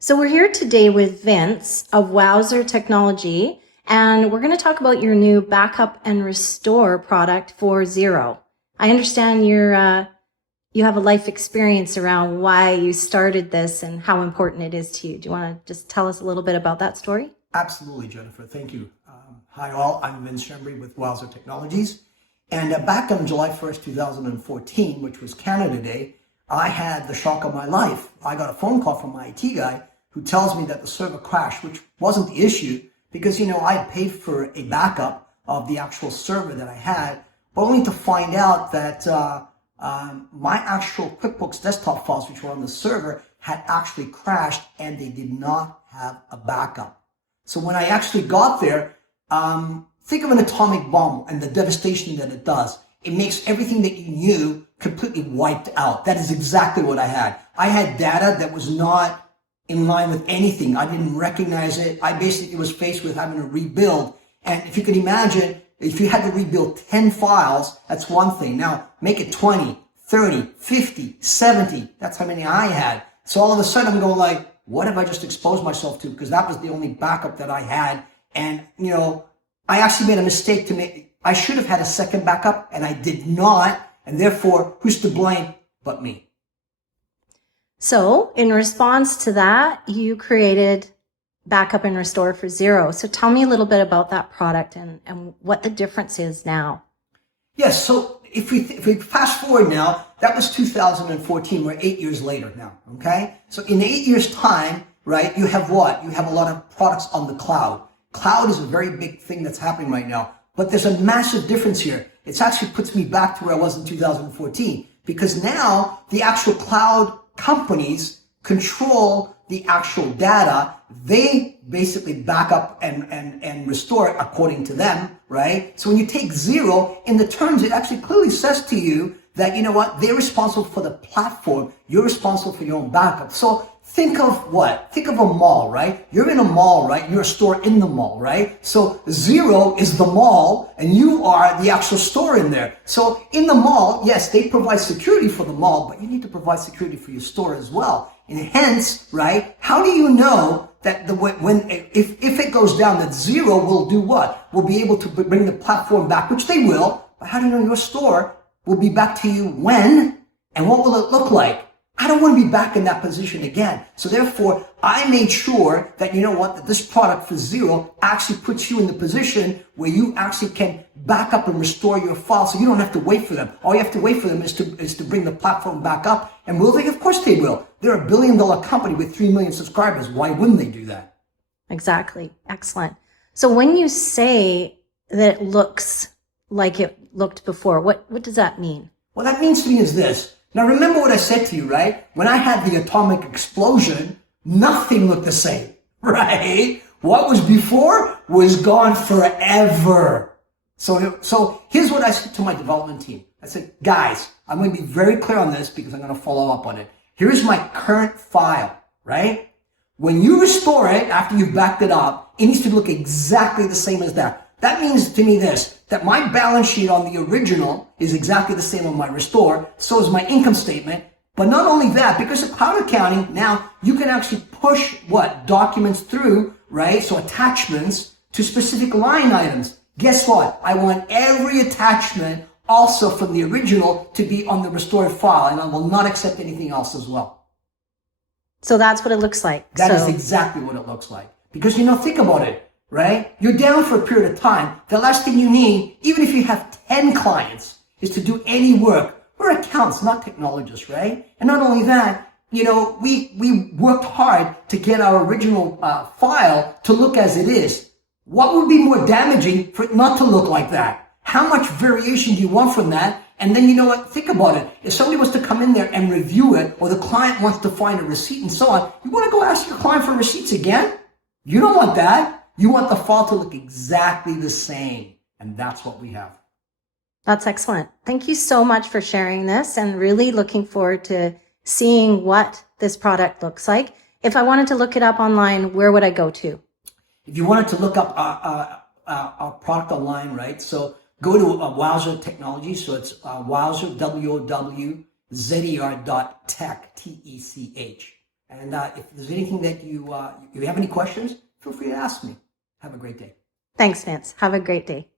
So we're here today with Vince of Wowzer Technology, and we're going to talk about your new backup and restore product for Xero. I understand you have a life experience around why you started this and how important it is to you. Do you want to just tell us a little bit about that story? Absolutely, Jennifer. Thank you. Hi all, I'm Vince Shembry with Wowzer Technologies. And back on July 1st, 2014, which was Canada Day, I had the shock of my life. I got a phone call from my IT guy who tells me that the server crashed, which wasn't the issue because, I had paid for a backup of the actual server that I had, but only to find out that my actual QuickBooks desktop files, which were on the server, had actually crashed and they did not have a backup. So when I actually got there, think of an atomic bomb and the devastation that it does. It makes everything that you knew completely wiped out. That is exactly what I had. I had data that was not in line with anything. I didn't recognize it. I basically was faced with having to rebuild. And if you could imagine, if you had to rebuild 10 files, that's one thing. Now, make it 20, 30, 50, 70. That's how many I had. So all of a sudden I'm going like, what have I just exposed myself to? Because that was the only backup that I had. And, I actually made a mistake I should have had a second backup and I did not. And therefore, who's to blame but me? So in response to that, you created Backup and Restore for Xero. So tell me a little bit about that product and what the difference is now. Yes, so if we fast forward now, that was 2014. We're 8 years later now, okay? So in 8 years' time, right, you have what? You have a lot of products on the cloud. Cloud is a very big thing that's happening right now. But there's a massive difference here. It actually puts me back to where I was in 2014 because now the actual cloud companies control the actual data. They basically back up and restore it according to them, right? So when you take Xero, in the terms, it actually clearly says to you that, they're responsible for the platform. You're responsible for your own backup. So think of what? Think of a mall, right? You're in a mall, right? You're a store in the mall, right? So Xero is the mall and you are the actual store in there. So in the mall, yes, they provide security for the mall, but you need to provide security for your store as well. And hence, right, how do you know that if it goes down, that Xero will do what? Will be able to bring the platform back, which they will, but how do you know your store will be back to you when and what will it look like? I don't want to be back in that position again. So therefore, I made sure that, that this product for Xero actually puts you in the position where you actually can back up and restore your files so you don't have to wait for them. All you have to wait for them is to bring the platform back up. And will they? Of course they will. They're $1 billion company with 3 million subscribers. Why wouldn't they do that? Exactly. Excellent. So when you say that it looks like it looked before, what does that mean? What that means to me is this. Now remember what I said to you, right? When I had the atomic explosion, nothing looked the same, right? What was before was gone forever. So here's what I said to my development team. I said, guys, I'm going to be very clear on this because I'm going to follow up on it. Here's my current file, right? When you restore it after you've backed it up, it needs to look exactly the same as that. That means to me this, that my balance sheet on the original is exactly the same on my restore. So is my income statement. But not only that, because of cloud accounting, now you can actually push documents through, right? So attachments to specific line items. Guess what? I want every attachment also from the original to be on the restored file, and I will not accept anything else as well. So that's what it looks like. That is exactly what it looks like. Because, think about it. Right? You're down for a period of time. The last thing you need, even if you have 10 clients, is to do any work. We're accountants, not technologists, right? And not only that, we worked hard to get our original file to look as it is. What would be more damaging for it not to look like that? How much variation do you want from that? And then think about it. If somebody was to come in there and review it, or the client wants to find a receipt and so on, you want to go ask your client for receipts again? You don't want that. You want the file to look exactly the same. And that's what we have. That's excellent. Thank you so much for sharing this and really looking forward to seeing what this product looks like. If I wanted to look it up online, where would I go to? If you wanted to look up our product online, right? So go to Wowzer Technology. So it's Wowzer, WOWZER.tech, TECH. And if there's anything that you have any questions, feel free to ask me. Have a great day. Thanks, Vince. Have a great day.